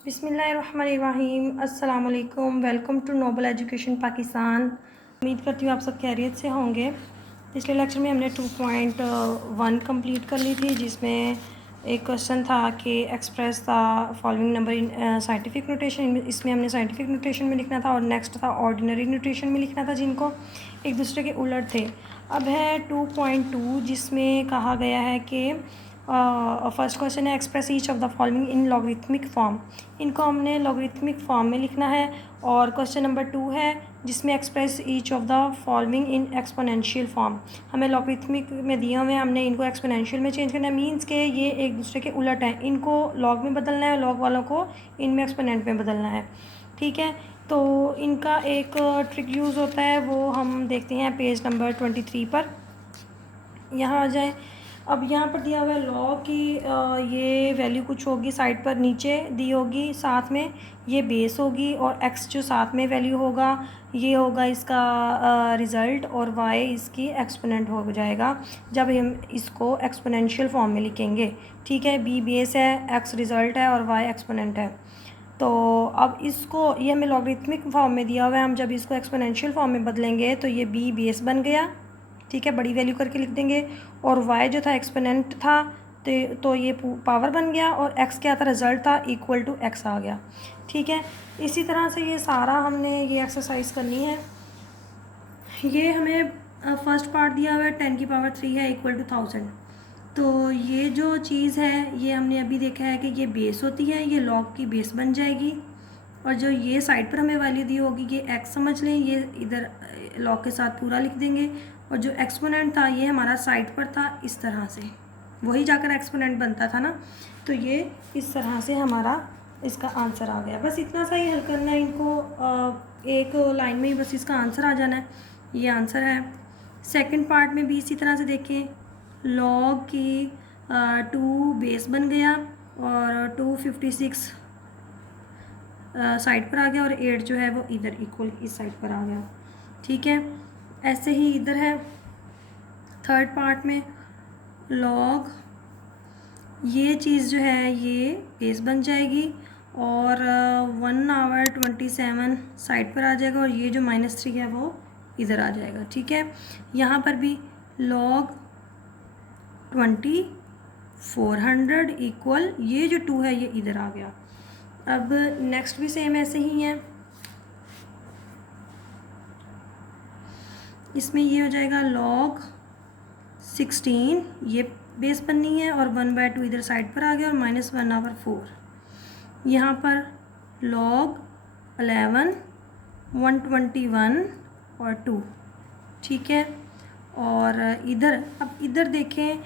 बिस्मिल्लाहिर्रहमानिर्रहीम। अस्सलाम वालेकुम। Welcome to noble education Pakistan. उम्मीद करती हूँ आप सब खैरियत से होंगे। पिछले लेक्चर में हमने 2.1 कंप्लीट कर ली थी, जिसमें एक क्वेश्चन था कि express the following number in scientific notation. इसमें हमने साइंटिफिक नोटेशन में लिखना था और नेक्स्ट था ऑर्डिनरी नोटेशन में लिखना था, जिनको एक दूसरे के उलट थे। अब है 2.2, जिसमें कहा गया है कि फर्स्ट क्वेश्चन है express each of the following in logarithmic form. इनको हमने लॉगरिथमिक फॉर्म में लिखना है। और क्वेश्चन नंबर 2 है जिसमें express each of the following in exponential form. हमें लॉगरिथमिक में दिए हुए हैं, हमने इनको एक्सपोनेंशियल में चेंज करना है। मीन्स के ये एक दूसरे के उलट हैं, इनको लॉग में बदलना है, लॉग वालों को इनमें एक्सपोनेंट में बदलना है। ठीक है, तो इनका एक ट्रिक यूज़ होता है, वो हम देखते हैं पेज नंबर 23 पर। यहाँ आ जाए। अब यहाँ पर दिया हुआ है लॉग की ये वैल्यू कुछ होगी, साइड पर नीचे दी होगी, साथ में ये बेस होगी, और एक्स जो साथ में वैल्यू होगा ये होगा इसका रिज़ल्ट, और वाई इसकी एक्सपोनेंट हो जाएगा जब हम इसको एक्सपोनेंशियल फॉर्म में लिखेंगे। ठीक है, बी बेस है, एक्स रिज़ल्ट है और वाई एक्सपोनेंट है। तो अब इसको, ये हमें लॉगरिथमिक फॉर्म में दिया हुआ है, हम जब इसको एक्सपोनेंशियल फॉर्म में बदलेंगे तो ये बी बेस बन गया। ठीक है, बड़ी वैल्यू करके लिख देंगे। और वाई जो था एक्सपोनेंट था, तो ये पावर बन गया, और एक्स क्या था, रिज़ल्ट था, इक्वल टू एक्स आ गया। ठीक है, इसी तरह से ये सारा हमने ये एक्सरसाइज करनी है। ये हमें फर्स्ट पार्ट दिया हुआ है 10⁻³ है इक्वल टू 1000। तो ये जो चीज़ है ये हमने अभी देखा है कि ये बेस होती है, ये लॉग की बेस बन जाएगी, और जो ये साइड पर हमें वैल्यू दी होगी ये एक्स समझ लें, ये इधर लॉग के साथ पूरा लिख देंगे। और जो एक्सपोनेंट था ये हमारा साइड पर था, इस तरह से वही जाकर एक्सपोनेंट बनता था ना, तो ये इस तरह से हमारा इसका आंसर आ गया। बस इतना सा ही हल करना है इनको, एक लाइन में ही बस इसका आंसर आ जाना है। ये आंसर है। सेकंड पार्ट में भी इसी तरह से देखें, लॉग की 2 बेस बन गया और 256 साइड पर आ गया, और 8 जो है वो इधर इक्वल इस साइड पर आ गया। ठीक है, ऐसे ही इधर है थर्ड पार्ट में, लॉग ये चीज़ जो है ये बेस बन जाएगी, और 1h27 साइड पर आ जाएगा, और ये जो -3 है वो इधर आ जाएगा। ठीक है, यहाँ पर भी लॉग 2400 इक्वल ये जो 2 है ये इधर आ गया। अब नेक्स्ट भी सेम ऐसे ही है, इसमें ये हो जाएगा लॉग 16, ये बेस बननी है, और 1/2 इधर साइड पर आ गया, और -1/4। यहाँ पर लॉग 11, 121 और 2। ठीक है, और इधर, अब इधर देखें,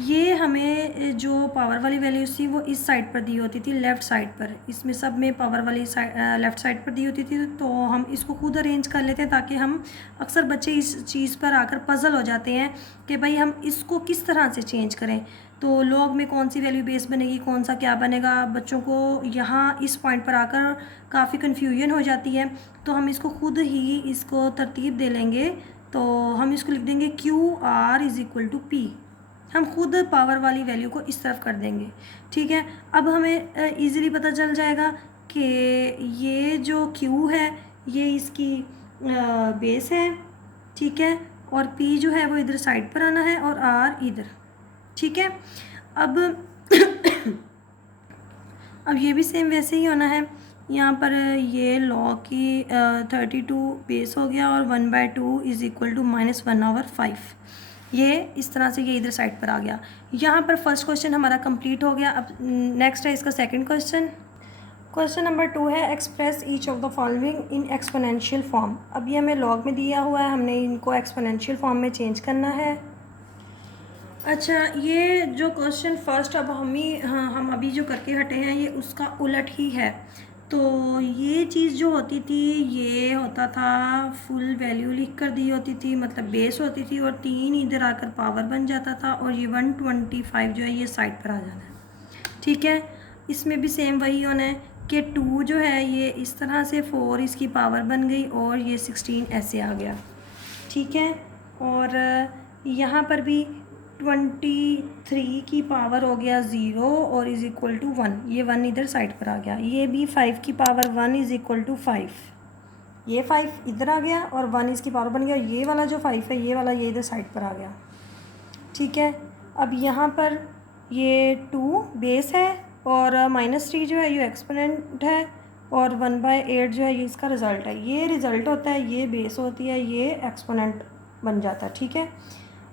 ये हमें जो पावर वाली वैल्यूज थी वो इस साइड पर दी होती थी, लेफ़्ट साइड पर। इसमें सब में पावर वाली लेफ़्ट साइड पर दी होती थी, तो हम इसको खुद अरेंज कर लेते हैं, ताकि हम, अक्सर बच्चे इस चीज़ पर आकर पज़ल हो जाते हैं कि भाई हम इसको किस तरह से चेंज करें। तो लॉग में कौन सी वैल्यू बेस बनेगी, कौन सा क्या बनेगा, बच्चों को यहाँ इस पॉइंट पर आकर काफ़ी कन्फ्यूजन हो जाती है। तो हम इसको खुद ही इसको तरतीब दे लेंगे, तो हम इसको लिख देंगे QR is equal to P। हम खुद पावर वाली वैल्यू को इस तरफ कर देंगे। ठीक है, अब हमें इजीली पता चल जाएगा कि ये जो Q है ये इसकी बेस है। ठीक है, और P जो है वो इधर साइड पर आना है, और R इधर। ठीक है, अब अब ये भी सेम वैसे ही होना है। यहाँ पर ये लॉग की 32 बेस हो गया, और 1/2 इज़ इक्वल टू -1/5। ये इस तरह से ये इधर साइड पर आ गया। यहाँ पर फर्स्ट क्वेश्चन हमारा कंप्लीट हो गया। अब नेक्स्ट है इसका सेकंड क्वेश्चन। क्वेश्चन नंबर 2 है express each of the following in exponential form. अब ये हमें लॉग में दिया हुआ है, हमने इनको एक्सपोनेंशियल फॉर्म में चेंज करना है। अच्छा, ये जो क्वेश्चन फर्स्ट अब हम अभी जो करके हटे हैं ये उसका उलट ही है। तो ये चीज़ जो होती थी ये होता था फुल वैल्यू लिख कर दी होती थी, मतलब बेस होती थी, और 3 इधर आकर पावर बन जाता था, और ये 125 जो है ये साइड पर आ जाना है। ठीक है, इसमें भी सेम वही होना है कि 2 जो है ये इस तरह से 4 इसकी पावर बन गई, और ये 16 ऐसे आ गया। ठीक है, और यहाँ पर भी 23 की पावर हो गया 0 और इज़ इक्वल टू 1, ये 1 इधर साइड पर आ गया। ये भी 5 की पावर 1 इज़ इक्वल टू 5, ये 5 इधर आ गया और 1 इसकी पावर बन गया। ये वाला जो 5 है ये वाला ये इधर साइड पर आ गया। ठीक है, अब यहाँ पर ये 2 बेस है और -3 जो है ये एक्सपोनेंट है और 1/8 जो है ये इसका रिज़ल्ट है। ये रिज़ल्ट होता है, ये बेस होती है, ये एक्सपोनेंट बन जाता है। ठीक है,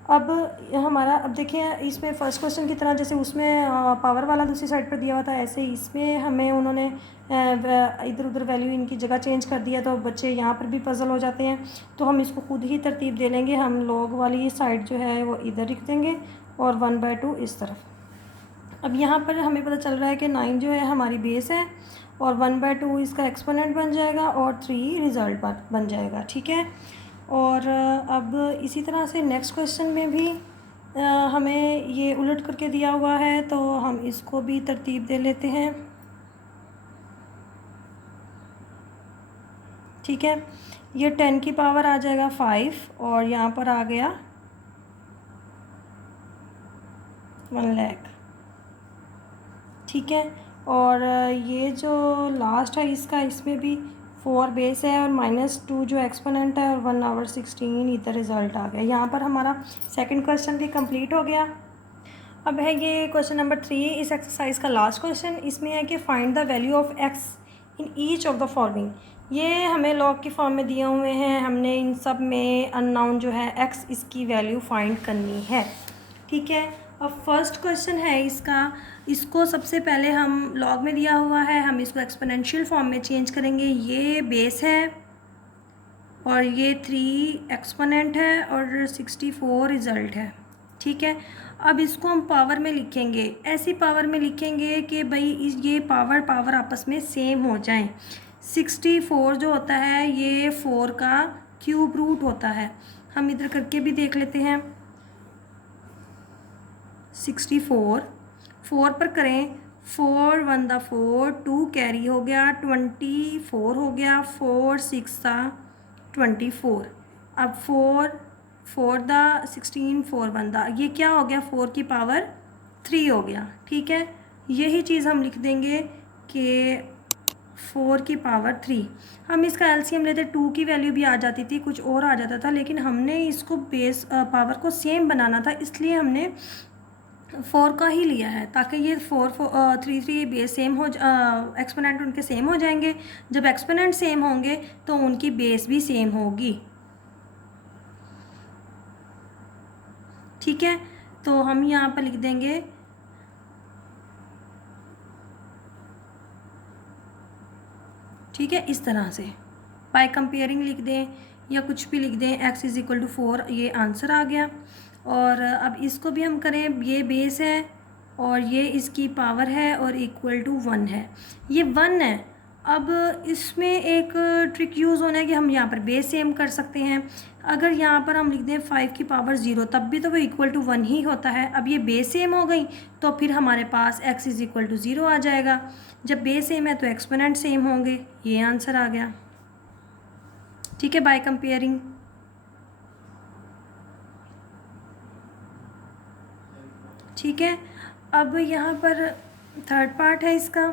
अब हमारा अब देखिए इसमें फ़र्स्ट क्वेश्चन की तरह जैसे उसमें पावर वाला दूसरी साइड पर दिया हुआ था, ऐसे इसमें हमें उन्होंने इधर उधर वैल्यू इनकी जगह चेंज कर दिया, तो बच्चे यहाँ पर भी पज़ल हो जाते हैं। तो हम इसको खुद ही तरतीब दे लेंगे, हम लॉग वाली साइड जो है वो इधर लिख देंगे और 1/2 इस तरफ। अब यहाँ पर हमें पता चल रहा है कि 9 जो है हमारी बेस है और 1/2 इसका एक्सपोनेंट बन जाएगा और 3 रिज़ल्ट बन जाएगा। ठीक है, और अब इसी तरह से नेक्स्ट क्वेश्चन में भी हमें ये उलट करके दिया हुआ है, तो हम इसको भी तरतीब दे लेते हैं। ठीक है, ये 10 की पावर आ जाएगा 5 और यहाँ पर आ गया 1 लाख। ठीक है, और ये जो लास्ट है इसका, इसमें भी 4 बेस है और -2 जो एक्सपोनेंट है और 1/16 इधर रिज़ल्ट आ गया। यहाँ पर हमारा सेकंड क्वेश्चन भी कंप्लीट हो गया। अब है ये क्वेश्चन नंबर 3 इस एक्सरसाइज का लास्ट क्वेश्चन। इसमें है कि find the value of x in each of the following. ये हमें लॉग के फॉर्म में दिए हुए हैं, हमने इन सब में अननोन जो है x इसकी वैल्यू फाइंड करनी है। ठीक है, अब फर्स्ट क्वेश्चन है इसका, इसको सबसे पहले हम लॉग में दिया हुआ है, हम इसको एक्सपोनेंशियल फॉर्म में चेंज करेंगे। ये बेस है और ये 3 एक्सपोनेंट है और 64 रिज़ल्ट है। ठीक है, अब इसको हम पावर में लिखेंगे, ऐसी पावर में लिखेंगे कि भाई ये पावर आपस में सेम हो जाएं। 64 जो होता है ये 4 का क्यूब रूट होता है। हम इधर करके भी देख लेते हैं। 64 4 पर करें, 4 1 दा 4, 2 कैरी हो गया, 24 हो गया, 4 6 दा 24। अब 4 दा 16, 4 1 दा, ये क्या हो गया 4 की पावर 3 हो गया। ठीक है, यही चीज़ हम लिख देंगे कि 4 की पावर 3। हम इसका एलसीएम लेते, 2 की वैल्यू भी आ जाती थी, कुछ और आ जाता था, लेकिन हमने इसको बेस पावर को सेम बनाना था, इसलिए हमने 4 का ही लिया है, ताकि ये 3 बेस सेम हो, एक्सपोनेंट उनके सेम हो जाएंगे। जब एक्सपोनेंट सेम होंगे तो उनकी बेस भी सेम होगी। ठीक है, तो हम यहाँ पर लिख देंगे ठीक है, इस तरह से बाय कंपेयरिंग लिख दें या कुछ भी लिख दें, x इज़ इक्वल टू 4, ये आंसर आ गया। और अब इसको भी हम करें, ये बेस है और ये इसकी पावर है और इक्वल टू 1 है, ये 1 है। अब इसमें एक ट्रिक यूज़ होना है कि हम यहाँ पर बेस सेम कर सकते हैं। अगर यहाँ पर हम लिख दें 5 की पावर 0, तब भी तो वो इक्वल टू 1 ही होता है। अब ये बेस सेम हो गई तो फिर हमारे पास x इज़ इक्वल टू 0 आ जाएगा। जब बेस सेम है तो एक्सपोनेंट सेम होंगे, ये आंसर आ गया। ठीक है, बाय कंपेयरिंग। ठीक है, अब यहाँ पर थर्ड पार्ट है इसका,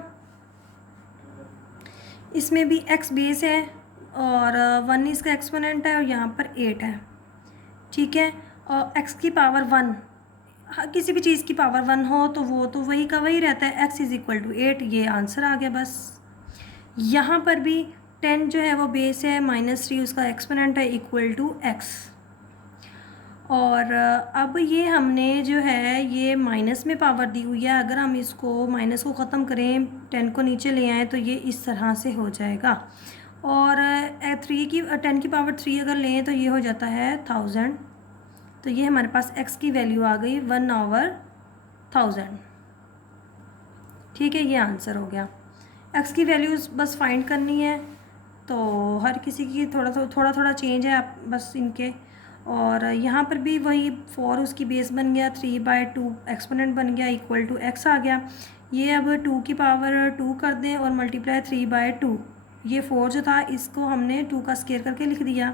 इसमें भी x बेस है और 1 इसका एक्सपोनेंट है और यहाँ पर 8 है। ठीक है, और x की पावर 1, किसी भी चीज़ की पावर 1 हो तो वो तो वही का वही रहता है, x इज़ इक्वल टू 8, ये आंसर आ गया बस। यहाँ पर भी 10 जो है वो बेस है, -3 उसका एक्सपोनेंट है, इक्वल टू x। और अब ये हमने जो है ये माइनस में पावर दी हुई है, अगर हम इसको माइनस को ख़त्म करें, 10 को नीचे ले आएँ तो ये इस तरह से हो जाएगा। और 10 की पावर 3 अगर लें तो ये हो जाता है 1000। तो ये हमारे पास x की वैल्यू आ गई 1/1000। ठीक है, ये आंसर हो गया। x की वैल्यूज़ बस फाइंड करनी है, तो हर किसी की थोड़ा चेंज है आप बस इनके। और यहाँ पर भी वही 4 उसकी बेस बन गया, 3/2 एक्सपोनेंट बन गया, इक्वल टू x आ गया। ये अब 2 की पावर 2 कर दें और मल्टीप्लाई 3/2, ये 4 जो था इसको हमने 2 का स्क्वायर करके लिख दिया।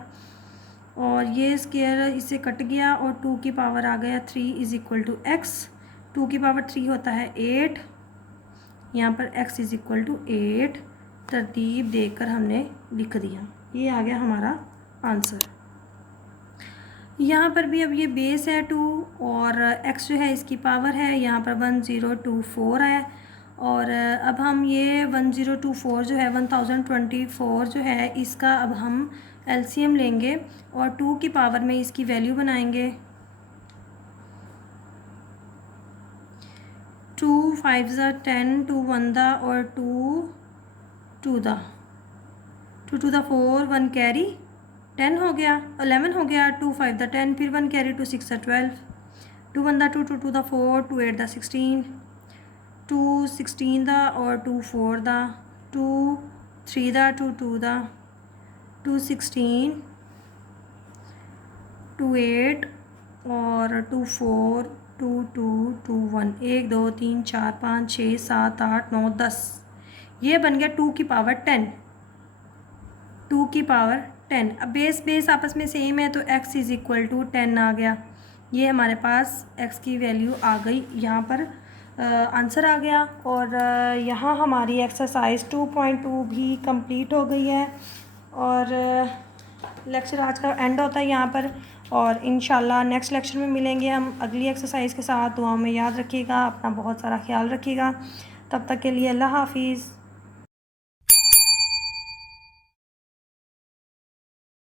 और ये स्क्वायर इससे कट गया और 2 की पावर आ गया 3 इज़ इक्वल टू एक्स। 2 की पावर 3 होता है 8, यहाँ पर x इज़ इक्वल टू 8 तरतीब देकर हमने लिख दिया। ये आ गया हमारा आंसर। यहाँ पर भी अब ये बेस है 2 और x जो है इसकी पावर है, यहाँ पर 1024 है। और अब हम ये 1024 जो है 1024 जो है इसका अब हम एलसीएम लेंगे और 2 की पावर में इसकी वैल्यू बनाएंगे। 2 5 ज़ा 10, 2 1 दा और 2 2 दा, 2 2 दा 4, 1 कैरी 10 हो गया, 11 हो गया, 2 5 दा 10, फिर 1 कैरी 2 6 दा 12, 2 1 दा 2, 2 2 दा 4, 2 8 दा 16, 2 16 दा और 2 4 दा, 2 3 दा 2 2 दा, 2 16, 2 8 और 2 4, 2 2 2 1, 1 2 3 4 5 6 7 8 9 10। ये बन गया 2 की पावर 10, 2 की पावर 10। अब बेस आपस में सेम है तो x इज़ इक्वल टू 10 आ गया। ये हमारे पास x की वैल्यू आ गई, यहाँ पर आंसर आ गया। और यहाँ हमारी एक्सरसाइज 2.2 भी कंप्लीट हो गई है और लेक्चर आज का एंड होता है यहाँ पर। और इंशाल्लाह नेक्स्ट लेक्चर में मिलेंगे हम अगली एक्सरसाइज के साथ। दुआ में याद रखिएगा, अपना बहुत सारा ख्याल रखिएगा। तब तक के लिए अल्लाह हाफिज़।